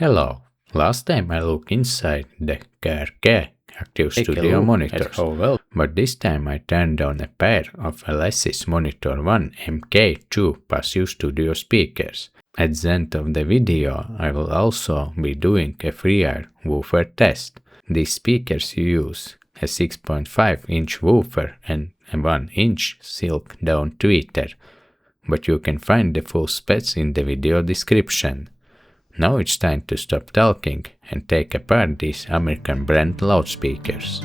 Hello. Last time I looked inside the freq Active Studio monitors, but this time I turned on a pair of Alesis Monitor One MKII passive studio speakers. At the end of the video I will also be doing a freq woofer test. These speakers use a 6.5-inch woofer and a 1-inch silk down tweeter, but you can find the full specs in the video description. Now it's time to stop talking and take apart these American brand loudspeakers.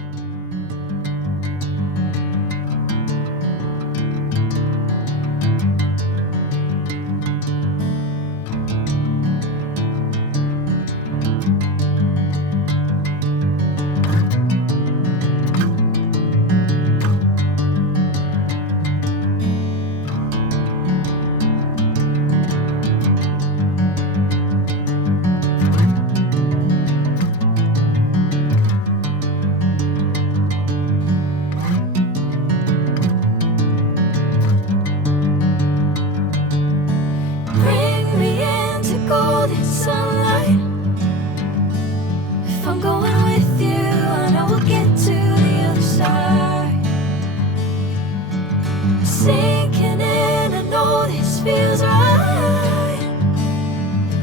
Sinking in, I know this feels right.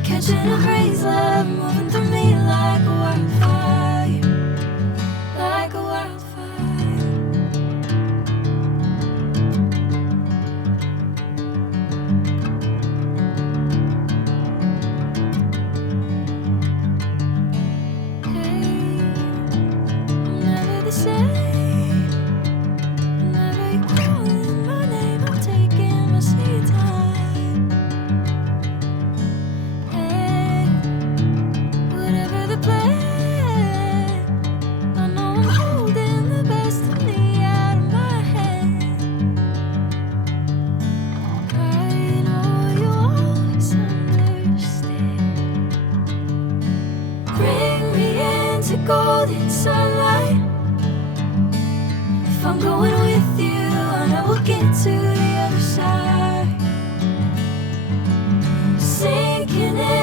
Catching a haze love moving through me like a wildfire, like a wildfire. Hey, I'm never the same. Golden sunlight. If I'm going with you, I know we'll get to the other side. Sinking in.